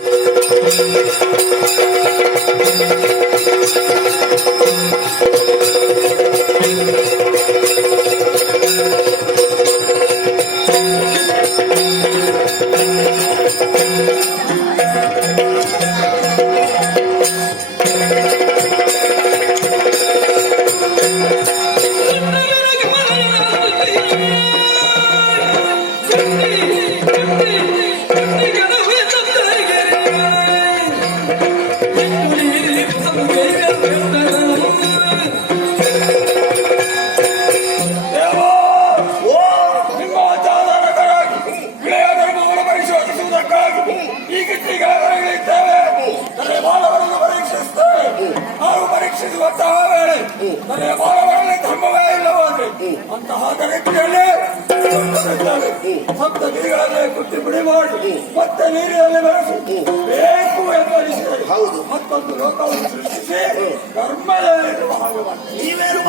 フフフフ。ನೀರಿನಲ್ಲಿ ಬೆಳೆಸಿ ಬೇಕು ಎಂದರಿಸಿದರೆ ಹೌದು. ಮತ್ತೊಂದು ಲೋಕವನ್ನು ಸೃಷ್ಟಿಸಿ ಧರ್ಮದಲ್ಲಿ ನೀವೇನು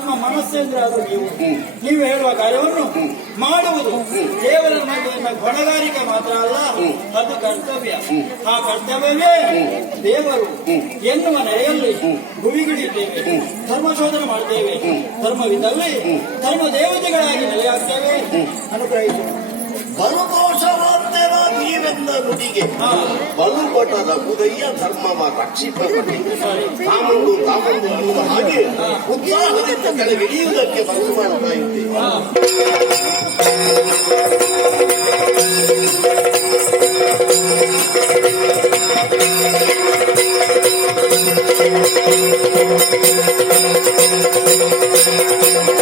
ನಮ್ಮ ಮನಸ್ಸೆಂದ್ರೆ ಅದು ನೀವು ನೀವು ಹೇಳುವ ಕಾರ್ಯವನ್ನು ಮಾಡುವುದು ಕೇವಲ ಹೊಣೆಗಾರಿಕೆ ಮಾತ್ರ ಅಲ್ಲ, ಅದು ಕರ್ತವ್ಯ. ಆ ಕರ್ತವ್ಯವೇ ದೇವರು ಎನ್ನುವ ನೆಲೆಯಲ್ಲಿ ಗುವಿಗಿಡಿದ್ದೇವೆ ಧರ್ಮ ಶೋಧನೆ ಮಾಡ್ತೇವೆ, ಧರ್ಮವಿದ್ದಲ್ಲಿ ಧರ್ಮ ದೇವತೆಗಳಾಗಿ ನೆಲೆಯಾಗ್ತೇವೆ. ಅನುಗ್ರಹಿಸಿ. ಬಲುದೋಷವಾದ್ದೇವ ನೀವೆಂದ ನುಡಿಗೆ ಬಲುಪಟದ ಉದಯ ಧರ್ಮವ ರಕ್ಷಿಪವನೆ ತಾಮಂದು ತಾಮಂದು ಎನ್ನುವ ಹಾಗೆ ಉತ್ಸಾಹದಿಂದ ಕೆಳಗಿಳಿಯುವುದಕ್ಕೆ ಮನಸ್ಸು ಮಾಡ್ತಾ ಇದ್ದೇವೆ ಗಣಮಣಿಯ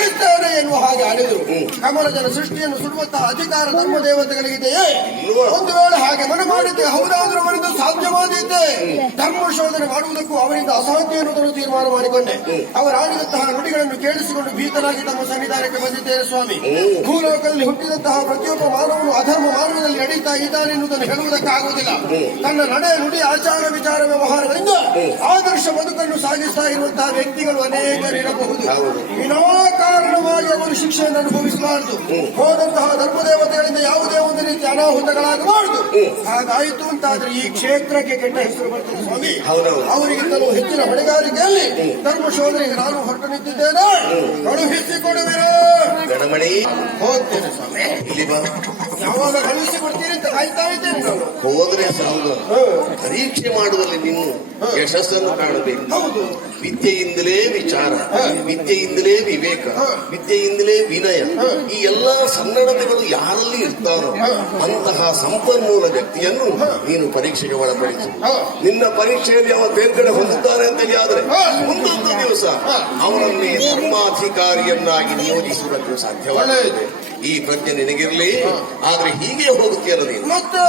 ಭಸ್ಮಗೊಳಿಸ್ತೇನೆ ಎನ್ನುವ ಹಾಗೆ ಅಳೆದರು ಕಮಲಜನ ಸೃಷ್ಟಿಯನ್ನು ಸುಡುವಂತಹ ಅಧಿಕಾರ ನಮ್ಮ ದೇವತೆಗಳಿಗಿದೆಯೇ ಒಂದು ವೇಳೆ ಹಾಗೆ ಮನೆ ಮಾಡಿದ್ದೆ ಹೌದಾದ್ರೂ ಅವರಿಂದ ಸಾಧ್ಯವಾದಿದ್ದೆ ಧರ್ಮ ಶೋಧನೆ ಮಾಡುವುದಕ್ಕೂ ಅವರಿಂದ ಅಸಾಧ್ಯ ಎನ್ನುವುದನ್ನು ತೀರ್ಮಾನ ಮಾಡಿಕೊಂಡೆ. ಅವರು ಆಡಿದಂತಹ ನುಡಿಗಳನ್ನು ಕೇಳಿಸಿಕೊಂಡು ಭೀತರಾಗಿ ತಮ್ಮ ಸನ್ನಿಧಾನಕ್ಕೆ ಬಂದಿದ್ದೇನೆ ಸ್ವಾಮಿ. ಭೂಲೋಕದಲ್ಲಿ ಹುಟ್ಟಿದಂತಹ ಪ್ರತಿಯೊಬ್ಬ ಮಾನವನು ಅಧರ್ಮ ಮಾರ್ಗದಲ್ಲಿ ನಡೀತಾ ಇದ್ದಾನೆ ಎನ್ನುವುದನ್ನು ಹೇಳುವುದಕ್ಕಾಗುವುದಿಲ್ಲ. ತನ್ನ ನಡೆ ನುಡಿ ಆಚಾರ ವಿಚಾರ ವ್ಯವಹಾರಗಳಿಂದ ಆದರ್ಶ ಬದುಕನ್ನು ಸಾಗಿಸ್ತಾ ಇರುವಂತಹ ವ್ಯಕ್ತಿಗಳು ಅನೇಕರಿರಬಹುದು. ವಿನಾಕಾರಣವಾಗಿ ಅವರು ಶಿಕ್ಷೆಯನ್ನು ಅನುಭವಿಸಬಾರದು ಹೋದಂತಹ ಧರ್ಮದೇವತೆಗಳಿಂದ ಯಾವುದೇ ಒಂದು ರೀತಿ ಅನಾಹುತಗಳಾಗಬಾರದು ಹಾಗಾಯಿತು ಅಂತಾದ್ರೆ ಈ ಕ್ಷೇತ್ರಕ್ಕೆ ಕೆಟ್ಟ ಹೆಸರು ಬರ್ತದೆ ಸ್ವಾಮಿ. ಹೌದೌದು. ಅವರಿಗಿಂತಲೂ ಹೆಚ್ಚಿನ ಹೊಣೆಗಾರಿಕೆಯಲ್ಲಿ ಧರ್ಮ ಶೋಧನೆಗೆ ನಾನು ಹೊರಟು ನಿಂತಿದ್ದೇನೆ. ಕಳುಹಿಸಿಕೊಡುವೆ ಹೋಗ್ತೇನೆ ಸ್ವಾಮಿ. ಯಾವಾಗ ಕಳುಹಿಸಿಕೊಡ್ತೀರಿ ಅಂತ ಕಾಯ್ತಾ ಇದ್ದೇನೆ ನಾನು. ಹೋದ್ರೆ ಸಾಲದು ಪರೀಕ್ಷೆ ಮಾಡುವಲ್ಲಿ ನೀನು ಯಶಸ್ಸನ್ನು ಕಾಣಬೇಕು. ಹೌದು. ವಿದ್ಯೆಯಿಂದಲೇ ವಿಚಾರ ವಿದ್ಯೆಯಿಂದಲೇ ವಿವೇಕ ವಿದ್ಯೆಯಿಂದಲೇ ವಿನಯ. ಈ ಎಲ್ಲಾ ಸನ್ನಡತೆಗಳು ಯಾರಲ್ಲಿ ಇರ್ತಾರೋ ಅಂತಹ ಸಂಪನ್ಮೂಲ ವ್ಯಕ್ತಿಯನ್ನು ನೀನು ಪರೀಕ್ಷೆಗೆ ಒಳಪಡಿಸು. ನಿನ್ನ ಪರೀಕ್ಷೆಯಲ್ಲಿ ಅವ ತೇರ್ಗಡೆ ಹೊಂದುತ್ತಾರೆ ಅಂತ ಆದ್ರೆ ಮುಂದೊಂದು ದಿವಸ ಅವನನ್ನೇ ಧರ್ಮಾಧಿಕಾರಿಯನ್ನಾಗಿ ನಿಯೋಜಿಸುವುದಕ್ಕೆ ಸಾಧ್ಯವಾಗುತ್ತದೆ. ಈ ಪ್ರಜ್ಞೆ ನಿನಗಿರಲಿ ಆದ್ರೆ ಹೀಗೆ ಹೋಗುತ್ತೆ ನೀನು ಮತ್ತೆ?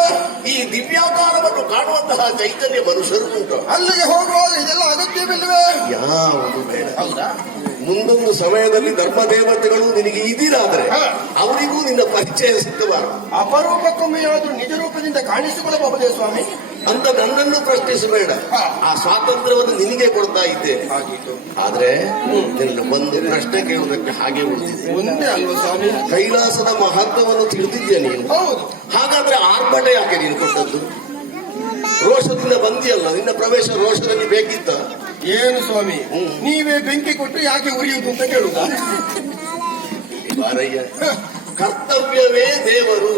ಈ ದಿವ್ಯಾಕಾರವನ್ನು ಕಾಣುವಂತಹ ಚೈತನ್ಯ ಮನುಷ್ಯರು ಉಂಟು. ಅಲ್ಲಿಗೆ ಹೋಗುವಾಗ ಇದೆಲ್ಲ ಅಗತ್ಯವಿಲ್ಲವೇ? ಯಾವುದು ಬೇಡ. ಹೌದಾ? ಮುಂದೊಂದು ಸಮಯದಲ್ಲಿ ಧರ್ಮ ದೇವತೆಗಳು ನಿನಗೆ ಇದಿರಾದ್ರೆ ಅವರಿಗೂ ನಿನ್ನ ಪರಿಚಯ ಸಿಕ್ಕಬಾರದು ಅಪರೂಪಕ್ಕೊಮ್ಮೆಯಾದ್ರೂ ನಿಜ ರೂಪದಿಂದ ಕಾಣಿಸಿಕೊಳ್ಳಬಹುದೇ ಸ್ವಾಮಿ? ಅಂತ ನನ್ನನ್ನು ಪ್ರಶ್ನಿಸಬೇಡ. ಆ ಸ್ವಾತಂತ್ರ್ಯವನ್ನು ನಿನಗೆ ಕೊಡ್ತಾ ಇದ್ದೆ. ಆದ್ರೆ ಒಂದು ಪ್ರಶ್ನೆ ಕೇಳುವುದಕ್ಕೆ ಹಾಗೆ ಉಳಿದಿದೆ. ಒಂದೇ ಅಲ್ವಾ ಸ್ವಾಮಿ? ಕೈಲಾಸದ ಮಹತ್ವವನ್ನು ತಿಳಿದಿದ್ಯಾ ನೀನು? ಹಾಗಾದ್ರೆ ಆರ್ಭಟ ಯಾಕೆ ನೀನು ಕೊಟ್ಟದ್ದು? ರೋಷದಿಂದ ಬಂದಿಯಲ್ಲ ನಿನ್ನ ಪ್ರವೇಶ ರೋಷದಲ್ಲಿ ಬೇಕಿತ್ತ? ಏನು ಸ್ವಾಮಿ. ನೀವೇ ಬೆಂಕಿ ಕೊಟ್ಟು ಯಾಕೆ ಉರಿಯುವುದು ಅಂತ ಕೇಳುದಾ ಬಾರಯ್ಯ. ಕರ್ತವ್ಯವೇ ದೇವರು.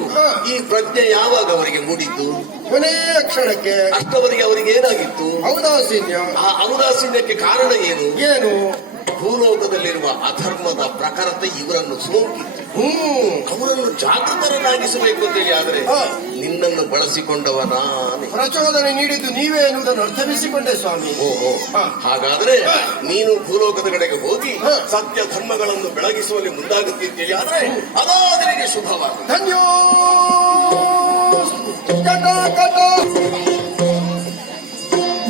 ಈ ಪ್ರಜ್ಞೆ ಯಾವಾಗ ಅವರಿಗೆ ಮೂಡಿದ್ದು ಕೊನೆಯ ಕ್ಷಣಕ್ಕೆ ಅಷ್ಟವರಿಗೆ ಅವರಿಗೆ ಏನಾಗಿತ್ತು? ಔದಾಸೀನ್ಯ. ಆ ಔದಾಸೀನ್ಯಕ್ಕೆ ಕಾರಣ ಏನು? ಏನು? ಭೂಲೋಕದಲ್ಲಿರುವ ಅಧರ್ಮದ ಪ್ರಖರತೆ ಇವರನ್ನು ಸೋಂಕಿತ್ತು ಹ್ಮ್ ಅವರನ್ನು ಜಾಗೃತರನ್ನಾಗಿಸಬೇಕು ಅಂತೇಳಿ ಆದ್ರೆ. ನಿನ್ನನ್ನು ಬಳಸಿಕೊಂಡವ ನಾನು. ಪ್ರಚೋದನೆ ನೀಡಿದ್ದು ನೀವೇ ಎನ್ನುವುದನ್ನು ಅರ್ಥವಿಸಿಕೊಂಡೆ ಸ್ವಾಮಿ. ಓಹೋ ಹ. ಹಾಗಾದ್ರೆ ನೀನು ಭೂಲೋಕದ ಕಡೆಗೆ ಹೋಗಿ ಸತ್ಯ ಧರ್ಮಗಳನ್ನು ಬೆಳಗಿಸುವಲ್ಲಿ ಮುಂದಾಗುತ್ತಿದ್ದೇಳಿ ಆದ್ರೆ ಅದಾದರಿಗೆ ನಿನಗೆ ಶುಭವಾದ ಧನ್ಯೋ.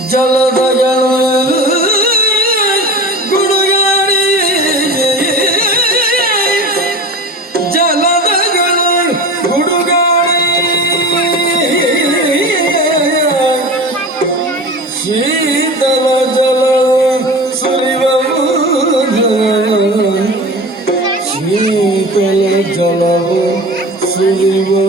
ಜಲದ ಗುಡುಗಾಡಿ ಸುರಿಯುವ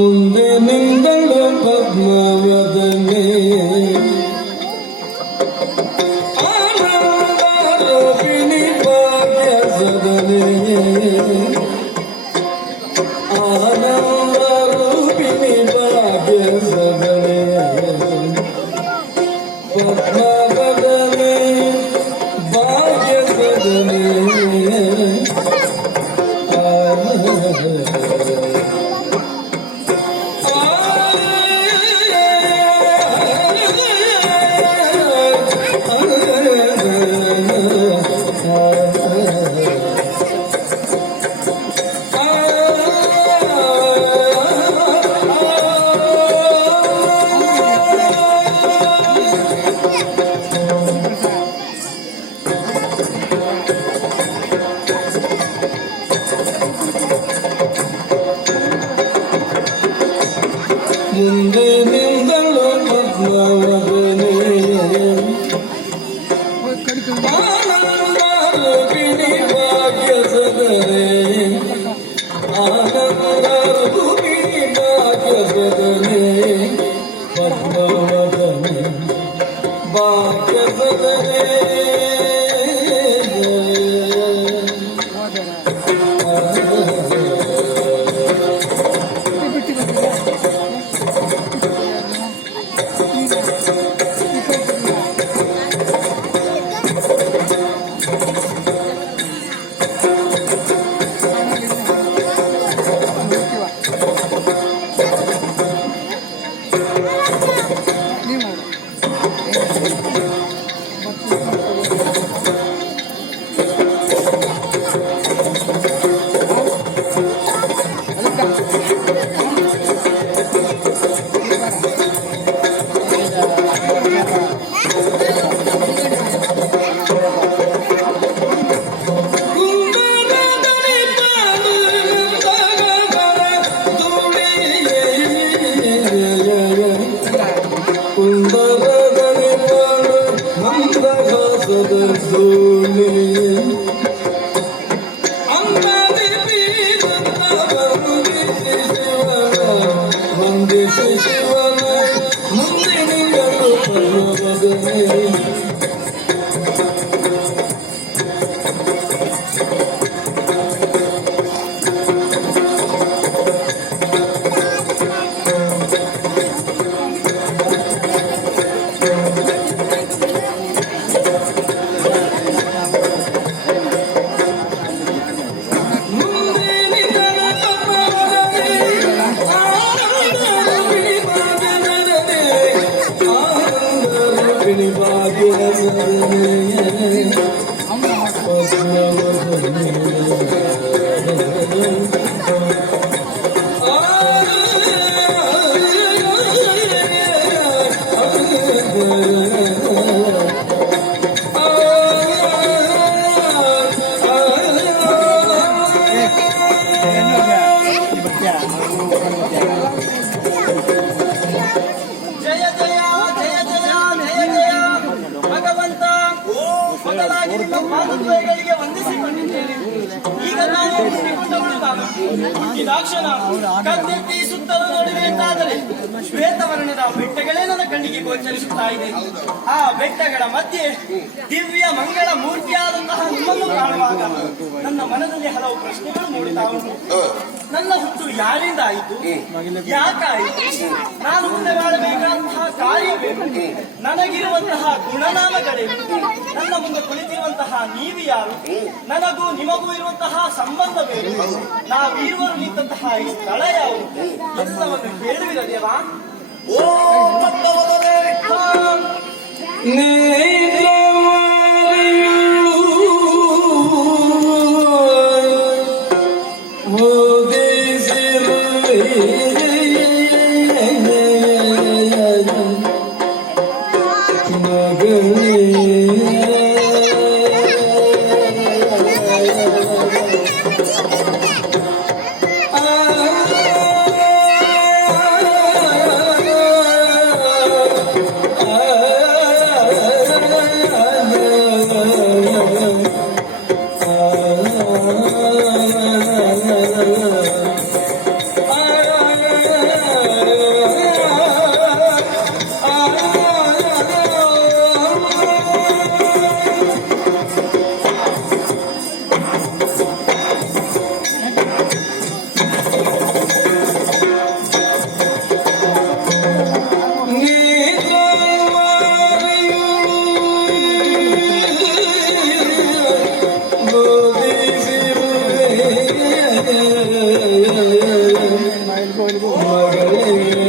ಮುಂದೆ ನಿಂದಳು 어. ಜಯ ಸುತ್ತಲೂ ನೋಡಿದೆಂತಾದರೆ ಶ್ವೇತವರ್ಣದ ಬೆಟ್ಟಗಳೇ ನನ್ನ ಕಣ್ಣಿಗೆ ಗೋಚರಿಸುತ್ತಾ ಇದೆ. ಆ ಬೆಟ್ಟಗಳ ಮಧ್ಯೆ ದಿವ್ಯ ಮಂಗಳ ಮೂರ್ತಿಯಾದಂತಹ ನಿಮ್ಮನ್ನು ಕಾಣುವಾಗ ನನ್ನ ಮನದಲ್ಲಿ ಹಲವು ಪ್ರಶ್ನೆಗಳು ಮೂಡಿತಾ ಉಂಟು. ನನ್ನ ಹುಟ್ಟು ಯಾರಿಂದ ಆಯಿತು? ಯಾಕಾಯಿತು ನಾನು ಮುಂದೆ ಮಾಡಬೇಕಾದಂತಹ ಕಾರ್ಯವೇನು? ನನಗಿರುವಂತಹ ಗುಣನಾಮಗಳೇನು? ನನ್ನ ಮುಂದೆ ಕುಳಿತಿರುವಂತಹ ನೀವು ಯಾರು? ನನಗೂ ನಿಮಗೂ ಇರುವಂತಹ ಸಂಬಂಧವೇನು? ನಾವೀರುವರು ನಿಂತಹ ಈ ಸ್ಥಳ ಯಾವುದು? ಎಲ್ಲವನ್ನು ಹೇಳುವಿರ ದೇವಾ? ಓ ಭಕ್ತವದನೆ ಹಾ.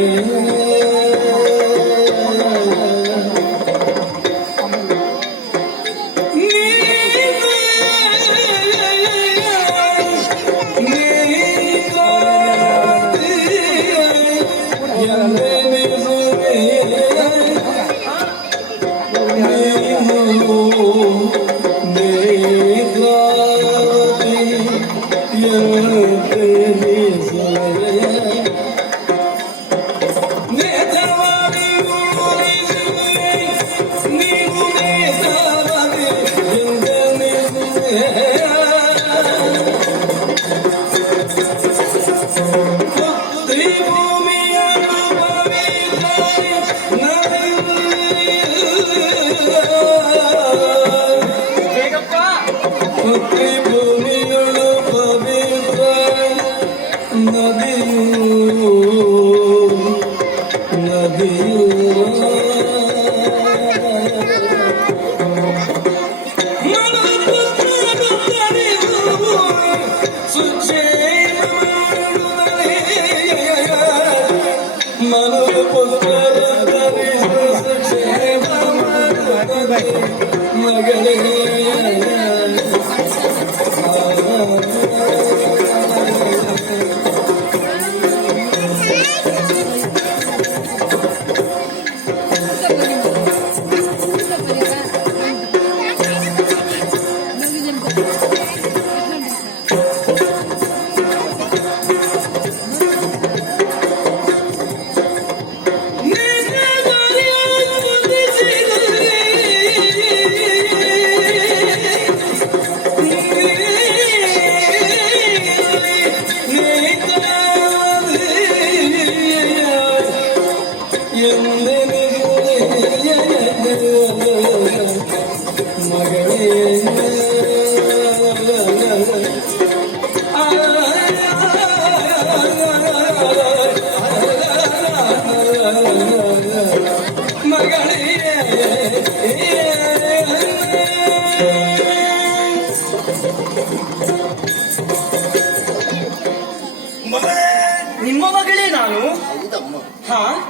ನಿಮ್ಮ ಮಗಳೇ ನಾನು? ಹೌದಮ್ಮ. ಹಾ?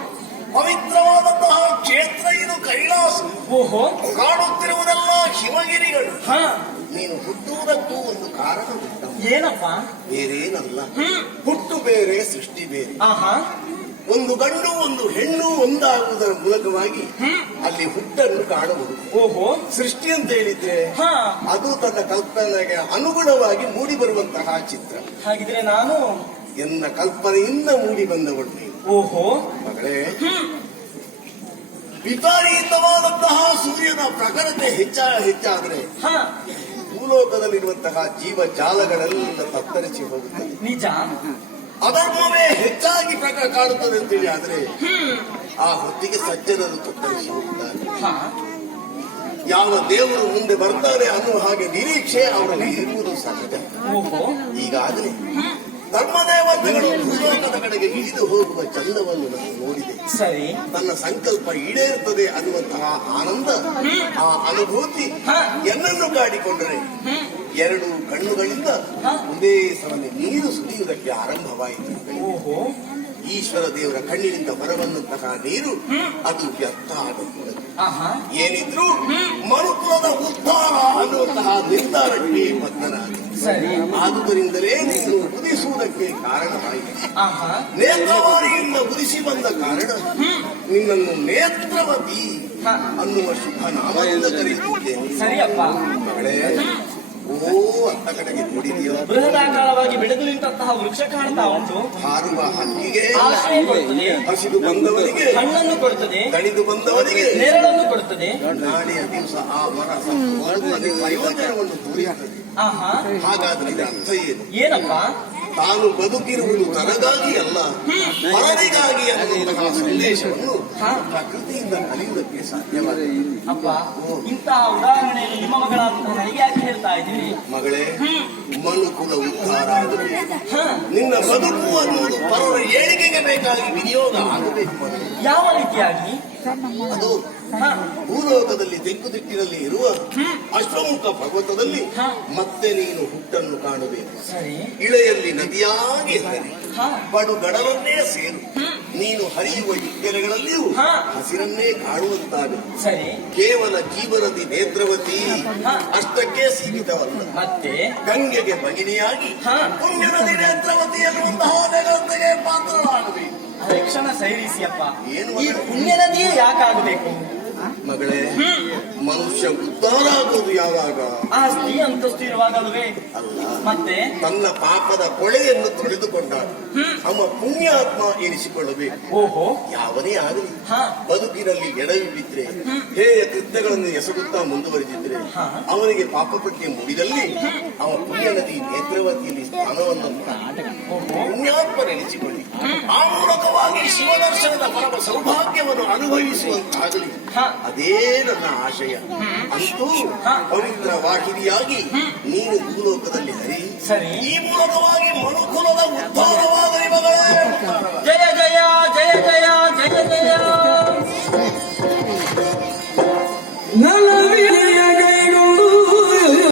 ಪವಿತ್ರವಾದಂತಹ ಕ್ಷೇತ್ರ ಇದು ಕೈಲಾಸ. ಓಹೋ. ಕಾಣುತ್ತಿರುವುದೆಲ್ಲ ಶಿವಗಿರಿಗಳು. ಹಾ. ನೀನು ಹುಟ್ಟುವುದಕ್ಕೂ ಒಂದು ಕಾರಣ. ಏನಪ್ಪ? ಬೇರೇನಲ್ಲ. ಹುಟ್ಟು ಬೇರೆ ಸೃಷ್ಟಿ ಬೇರೆ. ಆಹಾ. ಒಂದು ಗಂಡು ಒಂದು ಹೆಣ್ಣು ಒಂದಾಗುವುದರ ಮೂಲಕವಾಗಿ ಅಲ್ಲಿ ಹುಟ್ಟನ್ನು ಕಾಣಬಹುದು. ಓಹೋ. ಸೃಷ್ಟಿ ಅಂತ ಹೇಳಿದ್ರೆ ಹಾ. ಅದು ತನ್ನ ಕಲ್ಪನೆಗೆ ಅನುಗುಣವಾಗಿ ಮೂಡಿ ಬರುವಂತಹ ಚಿತ್ರ. ಹಾಗಿದ್ರೆ ನಾನು ಎನ್ನ ಕಲ್ಪನೆಯಿಂದ ಮೂಡಿ ಬಂದವಳು ನೀನು. ಓಹೋ. ಮಗಳೇ ವಿಪರೀತವಾದಂತಹ ಸೂರ್ಯನ ಪ್ರಖರತೆ ಹೆಚ್ಚ ಹೆಚ್ಚಾದ್ರೆ ಭೂಲೋಕದಲ್ಲಿರುವಂತಹ ಭೂಲೋಕದಲ್ಲಿರುವಂತಹ ಜೀವಜಾಲಗಳೆಲ್ಲ ತತ್ತರಿಸಿ ಹೋಗುತ್ತೆ ನಿಜ. ಅಧರ್ಮವೇ ಹೆಚ್ಚಾಗಿ ಪ್ರಕಾರ ಕಾಡುತ್ತದೆ ಅಂತೇಳಿ ಆದ್ರೆ ಆ ಹೊತ್ತಿಗೆ ಸಜ್ಜನರು ತತ್ತರಿಸಿ ಹೋಗುತ್ತಾರೆ. ಹಾ. ಯಾವ ದೇವರು ಮುಂದೆ ಬರ್ತಾರೆ ಅನ್ನುವ ಹಾಗೆ ನಿರೀಕ್ಷೆ ಅವರಲ್ಲಿ ಇರುವುದು ಸಹಜ. ಓಹೋ. ಈಗಾಗಲೇ ಒಂದು ಭೂಲೋಕದ ಕಡೆಗೆ ಇಳಿದು ಹೋಗುವ ಚಂದವನ್ನು ನಾನು ನೋಡಿದೆ. ಸರಿ. ನನ್ನ ಸಂಕಲ್ಪ ಈಡೇರುತ್ತದೆ ಅನ್ನುವಂತಹ ಆನಂದ ಆ ಅನುಭೂತಿ ಎಲ್ಲನ್ನು ಎನ್ನನ್ನು ಕಾಡಿಕೊಂಡರೆ. ಎರಡು ಕಣ್ಣುಗಳಿಂದ ಒಂದೇ ಸಮನೆ ನೀರು ಸುರಿಯುವುದಕ್ಕೆ ಆರಂಭವಾಯಿತು. ಓಹೋ. ಈಶ್ವರ ದೇವರ ಕಣ್ಣಿನಿಂದ ಹೊರಬಂದಂತಹ ನೀರು ಅದು ವ್ಯರ್ಥ ಆಗುತ್ತದೆ. ಆಹಾ. ಏನಿದ್ರು ಮರುತ್ವದ ಉದ್ಧಾರ ಅನ್ನುವಂತಹ ನಿರ್ಧಾರಕ್ಕೆ ಬದ್ಧನಾದ ಆದುದರಿಂದಲೇ ನೀನು ಉದಿಸುವುದಕ್ಕೆ ಕಾರಣವಾಯಿತು. ಆಹಾ. ನೇತ್ರವಾರಿಯಿಂದ ಉದಿಸಿ ಬಂದ ಕಾರಣ ನಿನ್ನನ್ನು ನೇತ್ರವತಿ ಅನ್ನುವ ಶುಭ ನಾಮದಿಂದ ಕರೆಯುತ್ತಿದ್ದೇನೆ. ಓ ಅತ್ತ ಕಡೆಗೆ ನೋಡಿದೆಯೋ? ಬೃಹದಾಕಾರವಾಗಿ ಬೆಳೆದು ನಿಂತಹ ವೃಕ್ಷ ಕಾಣ್ತಾ ಉಂಟು. ಹಾರುವ ಹಕ್ಕಿಗೆ ಆಶ್ರಯ ಕೊಡುತ್ತದೆ ಹಸಿದು ಬಂದವರಿಗೆ ಹಣ್ಣನ್ನು ಕೊಡುತ್ತದೆ ದಣಿದು ಬಂದವನಿಗೆ ನೆರಳನ್ನು ಕೊಡುತ್ತದೆ ನಾಳೆಯ ದಿವಸ ಆ ಮರ ಪ್ರಯೋಜನವನ್ನು ತೋರಿಸುತ್ತದೆ. ಆಹಾ. ಹಾಗಾದ್ರೆ ಅರ್ಥ ಏನು? ಏನಪ್ಪ? ತಾನು ಬದುಕಿರುವುದು ತನಗಾಗಿ ಅಲ್ಲ ಪರರಿಗಾಗಿ ಅನ್ನುವಂತಹ ಸಂದೇಶವನ್ನು ಪ್ರಕೃತಿಯಿಂದ ಕಲಿಯುವುದಕ್ಕೆ ಸಾಧ್ಯವಾಗಿದೆ ಅಪ್ಪ ಇಂತಹ ಉದಾಹರಣೆಯನ್ನು ನಿಮ್ಮ ಮಗಳಾದಂತಹ ನನಗೆ ಯಾಕೆ ಹೇಳ್ತಾ ಇದ್ದೀನಿ ಮಗಳೇ ಮನುಕುಲ ಉದ್ಧಾರ ಆಗಬೇಕು ಹ. ನಿನ್ನ ಬದುಕು ಅನ್ನುವುದು ಪರರ ಏಳಿಗೆಗೆ ಬೇಕಾಗಿ ವಿನಿಯೋಗ ಆಗಬೇಕು ಯಾವ ರೀತಿಯಾಗಿ? ಅದು ಭೂಲೋಕದಲ್ಲಿ ತೆಂಕುದಿಟ್ಟಿನಲ್ಲಿ ಇರುವ ಅಶ್ವಮುಖ ಪರ್ವತದಲ್ಲಿ ಮತ್ತೆ ನೀನು ಹುಟ್ಟನ್ನು ಕಾಣಬೇಕು. ಇಳೆಯಲ್ಲಿ ನದಿಯಾಗಿ ಹರಿ ಹ. ಬಡು ಗಡಲನ್ನೇ ಸೇರು ನೀನು ಹರಿಯುವ ಕೆರೆಗಳಲ್ಲಿಯೂ ಹಾ. ಹಸಿರನ್ನೇ ಕಾಣುವಂತಾಗ. ಕೇವಲ ಜೀವನದಿ ನೇತ್ರವತಿ. ಅಷ್ಟಕ್ಕೆ ಸೀಮಿತವಲ್ಲ. ಮತ್ತೆ? ಗಂಗೆಗೆ ಭಗಿನಿಯಾಗಿ ಪುಣ್ಯನದಿ ಪುಣ್ಯ ನದಿ ನೇತ್ರವತಿ ಎನ್ನುವಂತಹ ಪಾತ್ರವಾಗಬೇಕು ತಕ್ಷಣ ಸೈರಿಸಿಯಪ್ಪ ಏನು ಈ ಪುಣ್ಯ ನದಿಯೇ ಯಾಕಾಗಬೇಕು? ಮಗಳೇ ಮನುಷ್ಯ ಉದ್ಧಾರ ಆಗೋದು ಯಾವಾಗ? ಆಸ್ತಿ ಅಂತಸ್ತು ಇರುವಾಗಲ್ವೇ ಮತ್ತೆ? ತನ್ನ ಪಾಪದ ಕೊಳೆಯನ್ನು ತೊಳೆದುಕೊಂಡ ನಮ್ಮ ಪುಣ್ಯಾತ್ಮ ಎನಿಸಿಕೊಳ್ಳಬೇಕು. ಓಹೋ. ಯಾವನೇ ಆಗಲಿ ಬದುಕಿನಲ್ಲಿ ಎಡವಿ ಬಿದ್ರೆ ಹೇಯ ಕೃತ್ಯಗಳನ್ನು ಎಸಗುತ್ತಾ ಮುಂದುವರೆದಿದ್ರೆ ಅವನಿಗೆ ಪಾಪ ಪಾಪಪಟ್ಟಿ ಮುಗಿದಲ್ಲಿ ಅವ ಪುಣ್ಯ ನದಿ ನೇತ್ರವತಿಯಲ್ಲಿ ಸ್ಥಾನವನ್ನು ಪುಣ್ಯಾತ್ಮನೆನಿಸಿಕೊಳ್ಳಿ. ಆ ಮೂಲಕವಾಗಿ ಶಿವದರ್ಶನದ ಪರಮ ಸೌಭಾಗ್ಯವನ್ನು ಅನುಭವಿಸುವಂತಾಗಲಿ. ಅದೇ ನನ್ನ ಆಶಯ. ಅಷ್ಟು ಪವಿತ್ರ ವಾಹಿನಿಯಾಗಿ ನೀನು ಭೂಲೋಕದಲ್ಲಿ ಹರಿ. ಈ ಮೂಲಕವಾಗಿ ಮನುಕುಲದ ಉದ್ಧಾರವಾಗಲಿ ಮಗಳೇ. ಜಯ ಜಯ ಜಯ ಜಯ ಜಯ ಜಯ.